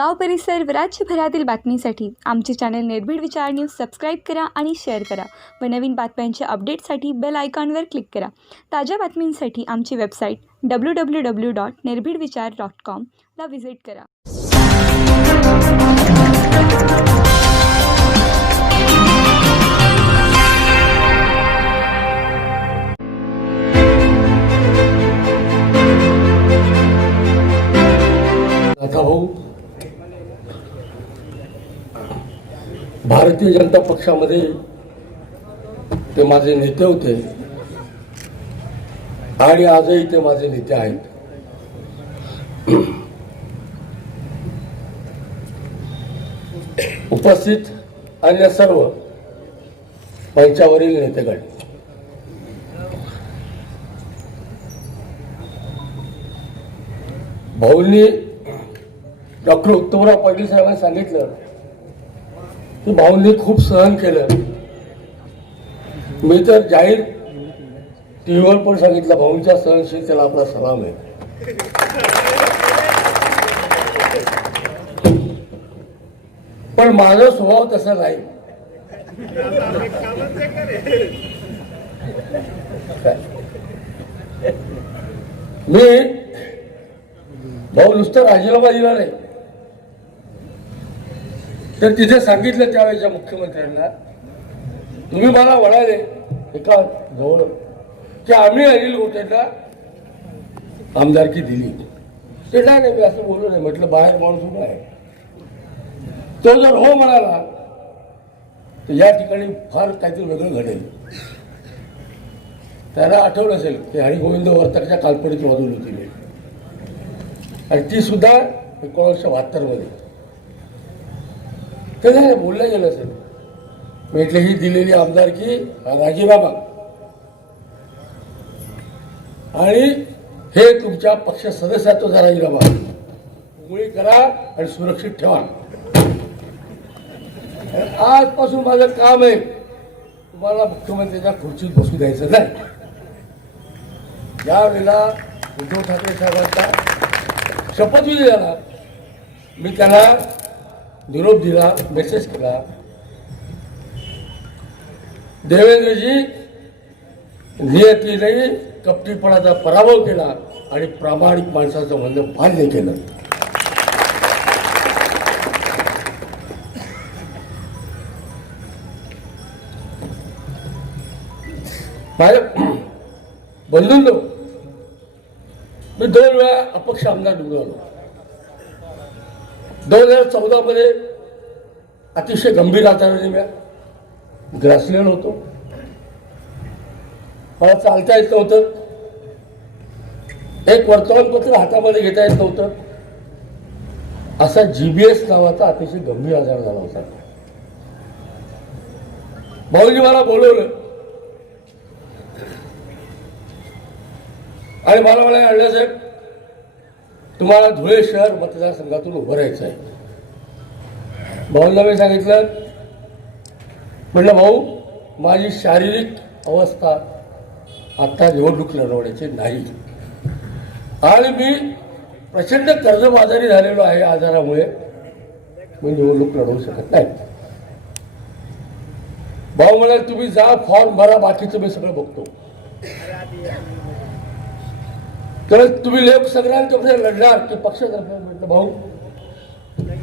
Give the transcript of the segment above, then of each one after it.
गाव परिसर व राज्यभरातील बातमीसाठी आमचे चॅनल निर्भीड विचार न्यूज सबस्क्राईब करा आणि शेअर करा व नवीन बातम्यांच्या अपडेटसाठी बेल आयकॉनवर क्लिक करा. ताज्या बातमींसाठी आमची वेबसाईट www.nirbhidvichar.com ला व्हिजिट करा. आता भाऊ, भारतीय जनता पक्षामध्ये ते माझे नेते होते आणि आजही ते माझे नेते आहेत. उपस्थित अन्य सर्व मंचावरील नेतेगण, भाऊंनी डॉक्टर उत्तमराव पाटील साहेबांनी सांगितलं की भाऊंनी खूप सहन केलं. मी तर जाहीर टीव्हीवर पण सांगितलं, भाऊंच्या सहनशीलतेला आपला सलाम आहे. पण माझा स्वभाव तसा नाही. मी भाऊ नुसतं राजीनामा दिला नाही, तर तिथे सांगितलं त्यावेळेच्या मुख्यमंत्र्यांना, तुम्ही मला म्हणाले एका जवळ की आम्ही अनिल गोटेंना आमदारकी दिली. ते नाही, मी असं बोललो नाही. म्हटलं बाहेर माणूस उभा आहे, तो जर हो म्हणाला तर या ठिकाणी फार काहीतरी वेगळं घडेल. त्याला आठवलं असेल की हरिगोविंद वर्तकच्या काल्पनिक वाजवली होती मी, आणि ती सुद्धा 1972 मध्ये. ते नाही बोललं गेलं असेल. म्हटलं ही दिलेली आमदारकी राजीनामा आणि हे तुमच्या पक्ष सदस्यत्वाचा राजीनामा मुळी करा आणि सुरक्षित ठेवा. आजपासून माझं काम आहे तुम्हाला मुख्यमंत्र्यांच्या खुर्चीत बसू द्यायचं नाही. यावेळेला उद्धव ठाकरे साहेबांचा शपथविधी झाला, मी त्याला निरोप दिला, मेसेज केला, देवेंद्रजी नियतीने कपटीपणाचा पराभव केला आणि प्रामाणिक माणसाचं म्हणणं मान्य केलं. माझ्या बंधूंनो, मी 2 वेळा अपक्ष आमदार निवडून आलो. 2014 मध्ये अतिशय गंभीर आजाराने मी ग्रासलेलो होतो. मला चालता येत नव्हतं, एक वर्तमानपत्र हातामध्ये घेता येत नव्हतं. असा GBS नावाचा अतिशय गंभीर आजार झाला होता. भाऊजी मला बोलवलं आणि मला म्हणाले, अण्णासाहेब तुम्हाला धुळे शहर मतदारसंघातून उभं राहायचं आहे. भाऊंना मी सांगितलं, म्हटलं भाऊ माझी शारीरिक अवस्था आता निवडणूक लढवण्याची नाही आणि मी प्रचंड कर्जबाजारी झालेलो आहे. आजारामुळे मी निवडणूक लढवू शकत नाही. भाऊ म्हणाले, तुम्ही जा फॉर्म भरा, बाकीचं मी सगळं बघतो. तर तुम्ही लोकसंग्रामतर्फे लढणार की पक्षातर्फे? म्हटलं भाऊ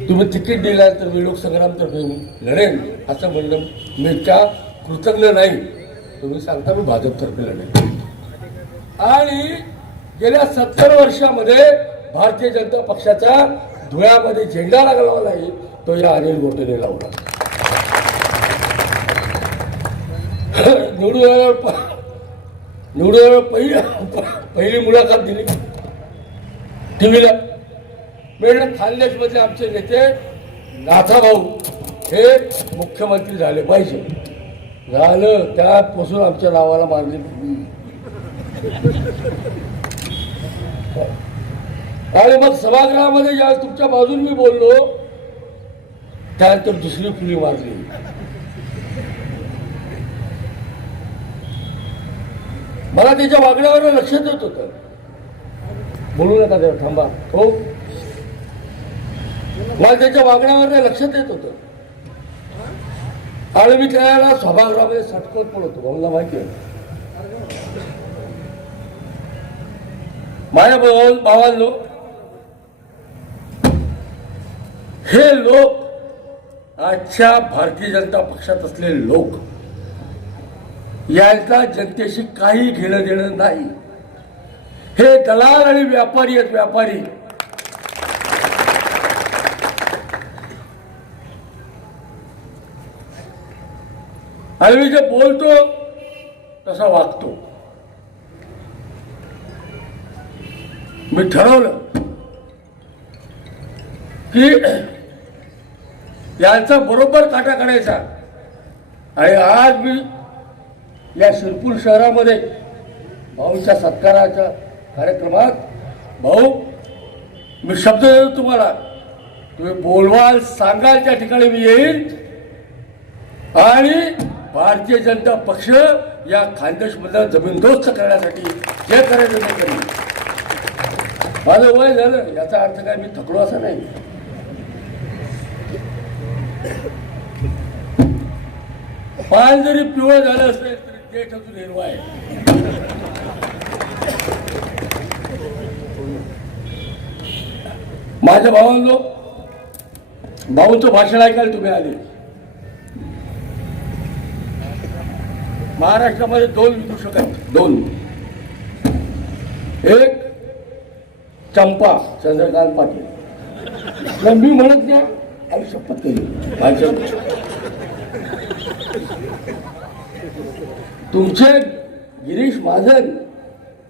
तुम्ही तिकीट दिला तर मी लोकसंग्रामतर्फे लढेन असं म्हणणं मी इतका कृतज्ञ नाही. तुम्ही सांगता मी भाजपतर्फे लढेन. आणि गेल्या 70 वर्षामध्ये भारतीय जनता पक्षाचा धुळ्यामध्ये झेंडा लागला नाही, तो या अनिल गोटेने लावला. निवडून पहिली मुलाखत दिली टीव्हीला. म्हटलं खानदेशमधले आमचे नेते नाथाभाऊ हे मुख्यमंत्री झाले पाहिजे. झालं, त्यापासून आमच्या नावाला मारली. आणि मग सभागृहामध्ये ज्या तुमच्या बाजून मी बोललो, त्यानंतर दुसरी फुली मारली. मला त्याच्या वागण्यावर लक्ष देत होतं. बोलू नका तेव्हा, थांबा. हो मला त्याच्या वागण्यावर लक्षात येत होतं आणि मी त्याला सभागृहामध्ये सटकवत पण होतो. मला माहिती आहे माझ्या भावांनो, हे लोक आजच्या भारतीय जनता पक्षात असलेले लोक यांचा जनतेशी काही घेणं देणं नाही. हे दलाल आणि व्यापारी आहेत, व्यापारी. आणि मी जे बोलतो तसा वागतो. मी ठरवलं की यांचा बरोबर काटा काढायचा. आणि आज मी या शिरपूर शहरामध्ये भाऊच्या सत्काराच्या कार्यक्रमात, भाऊ मी शब्द देतो तुम्हाला, तुम्ही बोलवाल, सांगाल त्या ठिकाणी मी येईल आणि भारतीय जनता पक्ष या खानदेशमधला जमीनदोस्त करण्यासाठी जे करायचं ते करेल. माझं वय झालं याचा अर्थ काय मी थकलो असं नाही. पान जरी पिवळं झालं असेल तरी ते अजून हिरवा आहे. माझ्या भावांनो, भाऊंचं भाषण ऐकायला तुम्ही आले. महाराष्ट्रामध्ये 2 विदूषक आहेत, 2. एक चंपा चंद्रकांत पाटील. मी म्हणत नाही, आणि शपथ केली तुमचे गिरीश महाजन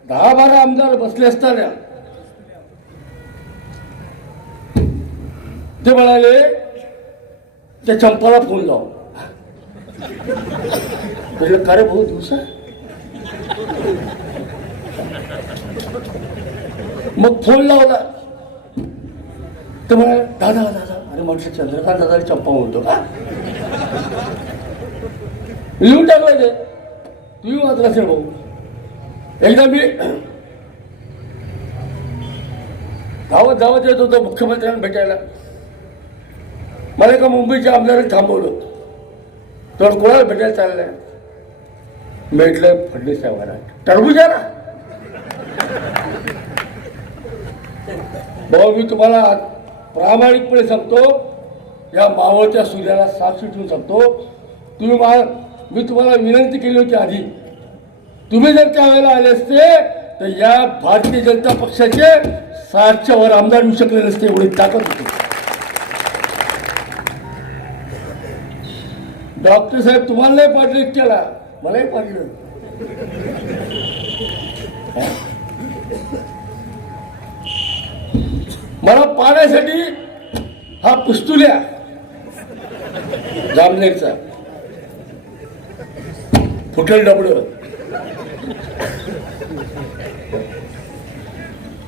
10-12 आमदार बसले असताना ते म्हणाले त्या चंपाला फोन लाव. म्हटलं का रे भाऊ दिवसा. मग फोन लावला तर म्हणाले दादा दादा. अरे म्हटलं चंद्रकांत दादा चंपा म्हणतो का. लिहून टाकलं ते. तुम्ही वाचलं असेल भाऊ. एकदा मी गावात येत होतो मुख्यमंत्र्यांना भेटायला. मला एका मुंबईच्या आमदारांनी थांबवलं. तर कोणाला भेटायला चाललंय. भेटलं फडणवीस साहेबांना. टरबुजाला. भाऊ मी तुम्हाला प्रामाणिकपणे सांगतो, या मावळत्या सूर्याला साक्षी ठेवून सांगतो, मी तुम्हाला विनंती केली होती आधी. तुम्ही जर त्यावेळेला आले असते तर या भारतीय जनता पक्षाचे 60च्या वर आमदार येऊ शकले नसते. एवढी ताकद होती. डॉक्टर साहेब तुम्हाला नाही पाडलं इतक्याला, मलाही पाडलं. मला पाण्यासाठी हा पिस्तुल्या जामनेरचा फुटेल डबड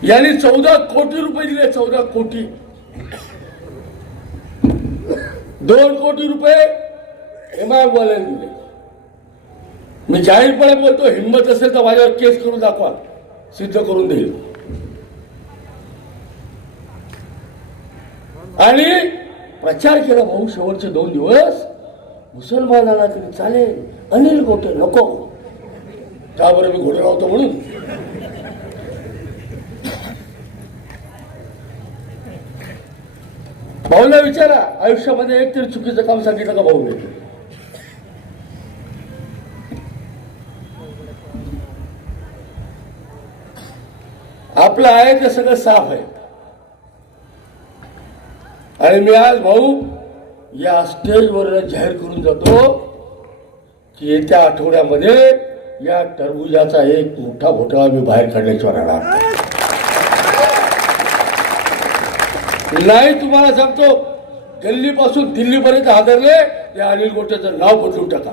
यांनी 14 कोटी रुपये दिले. 14 कोटी. 2 कोटी रुपये MIM वाल्याने दिले. मी जाहीरपणे बोलतो, हिंमत असेल तर माझ्यावर केस करून दाखवा, सिद्ध करून देईल. आणि प्रचार केला भाऊ शेवटचे 2 दिवस. मुसलमानाला तरी चालेल, अनिल गोटे नको. का बरं, मी घोडे लावतो म्हणून. भाऊला विचारा, आयुष्यामध्ये एक तरी चुकीचं काम सांगितलं का भाऊ. आपलं आहे ते सगळं साफ आहे. आणि मी आज भाऊ या स्टेजवर जाहीर करून जातो की येत्या आठवड्यामध्ये या टरबुजाचा एक मोठा घोटाळा मी बाहेर काढण्याच्या राहणार नाही. तुम्हाला सांगतो, दिल्लीपासून दिल्लीपर्यंत हादरले या अनिल गोटेचं नाव बदलून टाका.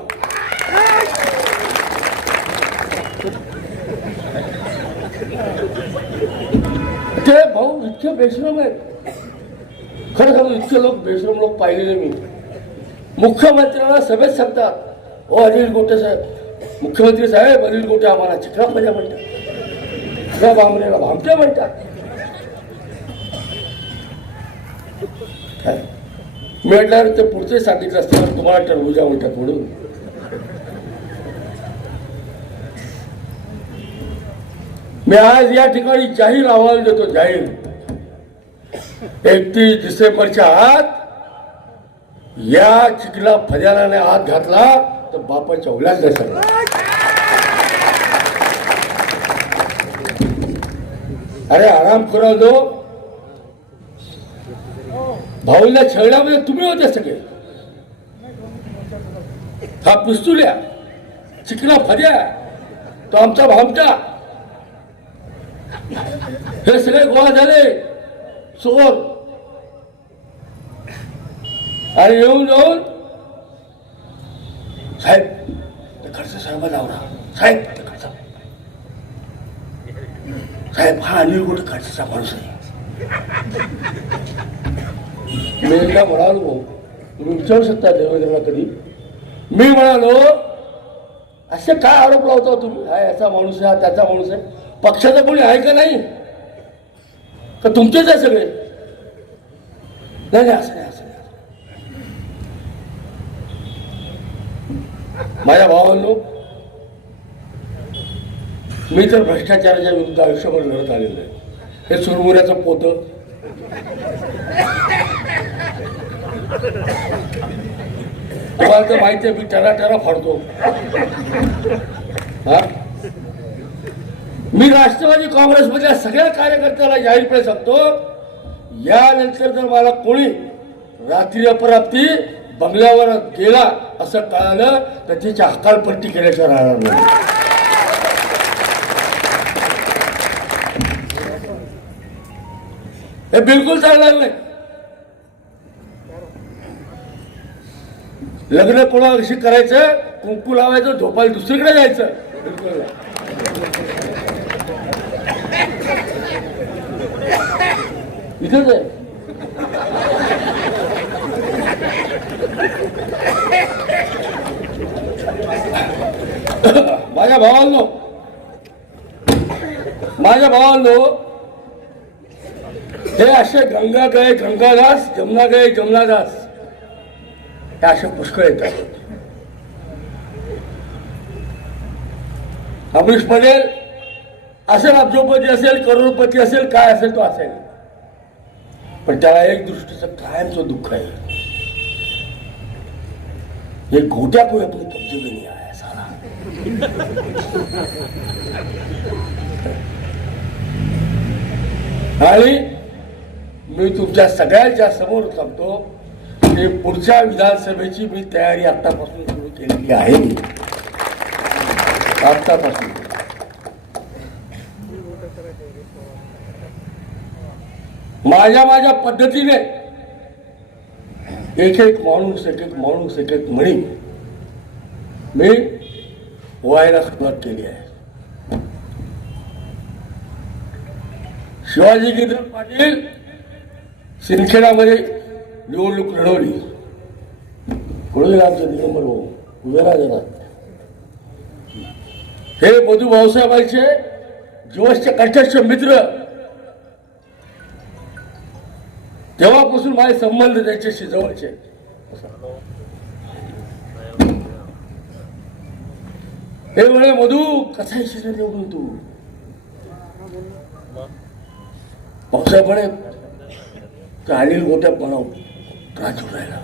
ते भाऊ इतके बेश्रम आहेत. खरं खरं इतके लोक बेश्रम लोक पाहिलेले मी. मुख्यमंत्र्यांना सभेत सांगतात, ओ अनिल गोटे साहेब, मुख्यमंत्री साहेब अनिल गोटे आम्हाला चिखला मजा म्हणतात, बांबरेला भामटे म्हणतात. मी म्हटलं ते पुढचे सांगितलं असताना तुम्हाला टरबुजा म्हणतात म्हणून. मी आज या ठिकाणी जाहीर आवाहन देतो, जाहीर 31 डिसेंबरच्या आत या चिखला फद्याने हात घातला तर बापाच्या ओलाच नाही सगळं. अरे आराम करा दो. भाऊला छळण्यामध्ये तुम्ही होते सगळे. हा पिस्तुल्या चिखला फद्या तो आमचा भामटा, हे सगळे गोळा झाले चोर आणि येऊन जाऊन साहेब ते खडसे साहेब लावला, साहेब ते खडसा साहेब हा अनिल गोटे खडसेचा माणूस आहे. मी एकदा म्हणालो, तुम्ही विचारू शकता देवेंद्रला कधी, मी म्हणालो असे काय आरोप लावता तुम्ही, हा याचा माणूस आहे, हा त्याचा माणूस आहे. पक्षाचं कोणी आहे का नाही, का तुमचेच आहे सगळे? नाही असं नाही, असं नाही. माझ्या भावांनो, मी तर भ्रष्टाचाराच्या विरुद्ध आयुष्यभर लढत आलेलो आहे. हे चुरमुऱ्याचं पोतं, तुम्हाला तर माहिती आहे, मी टरा फाडतो. हा, मी राष्ट्रवादी काँग्रेसमधल्या सगळ्या कार्यकर्त्याला जाहीरपणे सांगतो, यानंतर जर मला कोणी रात्री अपरात्री बंगल्यावर गेला असं कळालं तर त्याची हकालपट्टी केल्याशिवाय राहणार नाही. हे बिलकुल चालणार नाही. लग्न कोणाशी करायचं, कुंकू लावायचं, झोपायला दुसरीकडे जायचं, बिलकुल नाही. इथेच आहे. माझ्या भावांनो हे असे गंगा गए गंगादास, जमुना गए जमुनादास, हे असे पुष्कळ येतात. अमरीश पटेल असेल, अब्जोपती असेल, करोडपती असेल, काय असेल तो असेल, पण त्याला एक दृष्टीचं कायमचं दुःख आहे. ये घोट्या कोई अपने कब्जे में नहीं आया सारा. आणि मी तुमच्या सगळ्यांच्या समोर सांगतो की पुढच्या विधानसभेची मी तयारी आतापासून सुरू केलेली आहे. आतापासून माझ्या पद्धतीने एक एक माणूस एक एक म्हणी मी व्हायला सुरुवात केली आहे. शिवाजी गिरीधर पाटील सिंदखेडामध्ये निवडणूक लढवली, कोणी आमचे दिगंबर भाऊ उभे राहतात. हे मधू भाऊसाहेबांचे जीवसचे कंठस्थ मित्र, तेव्हापासून माझे संबंध त्याच्याशी जवळचे. हे म्हणे मधू कसा येशील निवडून तू? भाऊसाहेब म्हणे अनिल गोट्या बनाव राजू राहिला.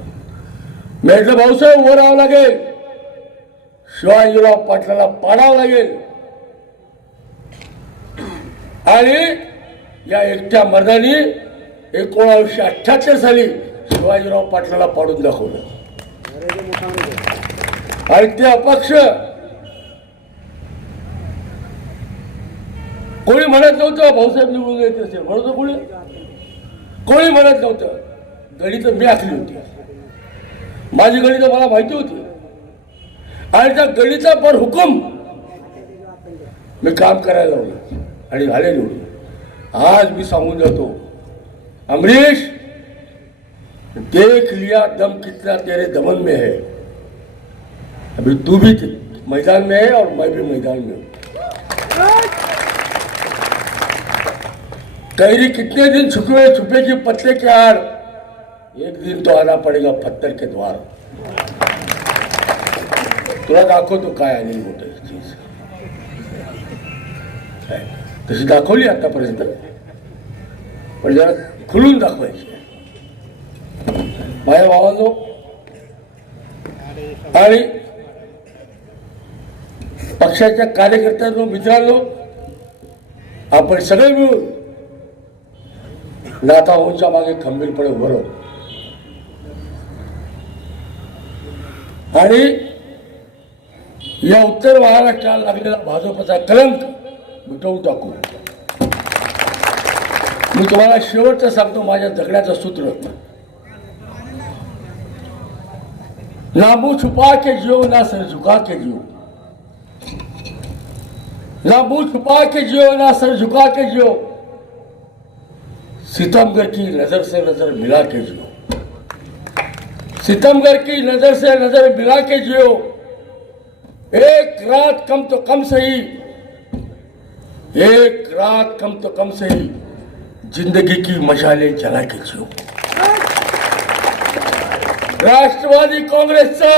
मी म्हटलं भाऊसाहेब वर राहावं लागेल, शिवाजीराव पाटलाला पाडावं लागेल आणि या एकट्या मर्दानी 1978 साली शिवाजीराव पाटलाला पाडून दाखवलं. आणि ते अपक्ष कोणी म्हणत नव्हतं भाऊसाहेब निवडून येत असेल, म्हणत कोणी म्हणत नव्हतं. गणित मी आखली होती, माझी गणित मला माहिती होती आणि त्या गणिता पर हुकूम मी काम करायला लावलं आणि झाले निवडून. आज मी सांगून जातो, अमरीश देख लिया दम कितना तेरे दमन में है. अभी तू भी मैदान में है और मैं भी मैदान में हूं. कैरी कितने दिन छुपे की पत्ते के आड़ एक दिन तो आना पडेगा पत्थर के द्वार. तुला दाखवतो काय आणि मोठं चीज काय तशी दाखवली आतापर्यंत, पण जरा खुलून दाखवायची. माझ्या भावांनो आणि पक्षाच्या कार्यकर्त्यांनो, मित्रांनो, आपण सगळे मिळून नाथाभाऊंच्या मागे खंबीरपणे उभं राहू आणि या उत्तर महाराष्ट्राला लागलेला भाजपचा कलंक मिटवून टाकू. मी तुम्हाला शेवटचं सांगतो माझ्या जगण्याचं सूत्र. ना मुंह छुपा के जियो ना सर झुका के जियो. ना मुंह छुपा के जियो ना सर झुका के जियो. सितमगर की नजर से नजर मिला के जियो. सितमगर की नजर से नजर मिला के जियो. एक रात कम तो कम सही, एक रात कम तो कम सही, जिंदगी की मशालें जला के जियो. राष्ट्रवादी काँग्रेसचा